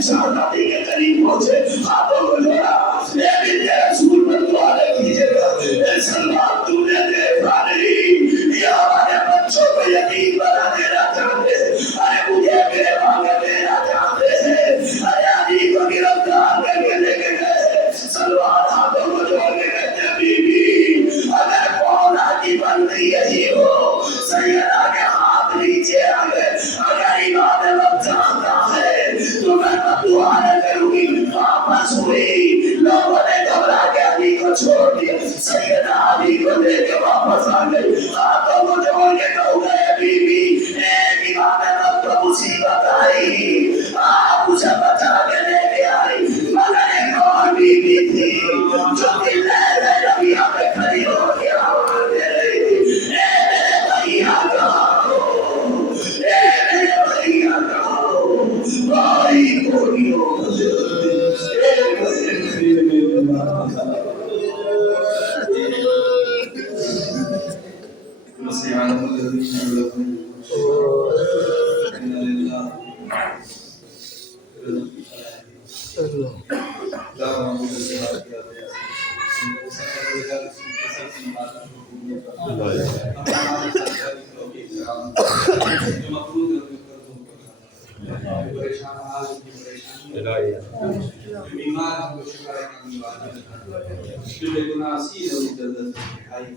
شہزادی کے قریب پہنچے, ہاتھوں کو جوڑا, اے بنت رسول پر دعا کیجیے گا. اے سلمان تم نے دیکھا نہیں یہ ہمارے بچوں کو یتیم بنا دینا چاہتے ہیں, ارے مجھے بیوہ کر دینا چاہتے ہیں, ارے علی کو گرفتار کر کے لے کے گئے. سلمان ہاتھوں کو جوڑ کے کہتے بی بی اگر مولا کی بندی یہی ہو, سیدہ کے ہاتھ نیچے آ گئے, اگر امام وقت جانتا ہے تو میں دعا نہ کروں گی. واپس ہوئی, لوگوں نے گھبرا کے علی کو چھوڑ دیا. سیدہ علی کو لے کے واپس آ گئی, ہاتھوں کو جوڑ کے کہو گئے بی بی ایک امام وقت کو مصیبت آئی, آپ اسے بچا کے لے کے آئی, مگر ایک اور بی بی تھی جو کہ لہر نبیہ پہ کھڑی ہو کے آواز دے رہی تھی, اے میرے بھیا کہو, اے میرے بھیا کہو, بھائی کوئی ہو پریشان حال کی پریشانی الہی بیمار ہم کو شفا کرنے والا جو بے گناہ سی ہے اس جلد دکھائی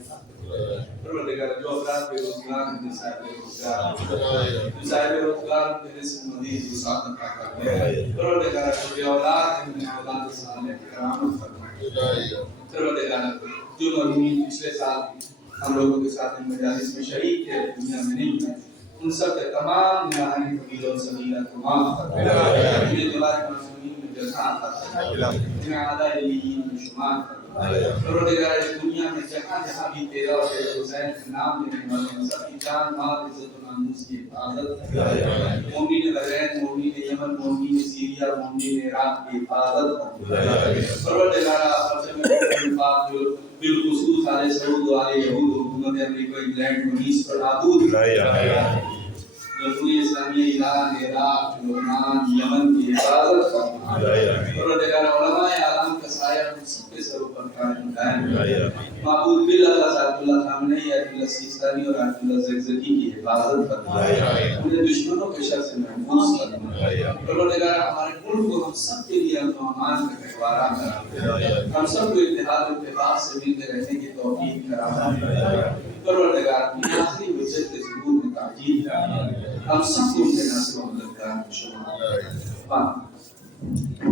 پروردگار جو افراد بے روزگار ہیں صاحب روزگار جو صاحب روزگار کے رزق مزید وسعت عطا کر دے پروردگار جو بے اولاد ہیں انہیں اولاد صالح کرامت فرما پروردگار جو مرحومین پچھلے سال ہم لوگوں کے ساتھ ان مجالس میں شریک تھے دنیا میں نہیں ہیں ان سب کے تمام نہانی فقیر اور صغیرہ کو معاف فرما انہیں دعائے معصومین میں جزا عطا فرما انہیں اعلیٰ علیین میں شمار فرما پروردگار اس دنیا میں جہاں جہاں بھی تیرا اور تیرے حسین کے نام لینے والے ہیں سب کی جان مال عزت و ناموس کی حفاظت مومنین بحرین مومنین یمن مومنین سیریا مومنین عراق کی حفاظت پروردگار اپنے پاک جو بالخصوص آل سعود و آل یہود حکومت امریکہ انگلینڈ منیس پر نابود جمہوریہ اسلامیہ ایران عراق لبنان یمن کی حفاظت فرما پروردگار علماء اعلام کا سایہ ہم سب کے سر پر قائم دائم معبود باللہ صاحب اللہ خامنئی آیت اللہ سیستانی اور آیت اللہ زگزگی کی حفاظت فرما انہیں دشمنوں کے شر سے محفوظ فرما پروردگار ہمارے ملک کو ہم سب کے لیے امن و امان کا گہوارہ کرا ہم سب کو اتحاد و اتفاق سے ملتے رہنے کی توفیق کرا پروردگار اپنی آخری حجت کے ثبوت میں تاکید ہم سب کو ان کے ناصر و مددگار میں شمار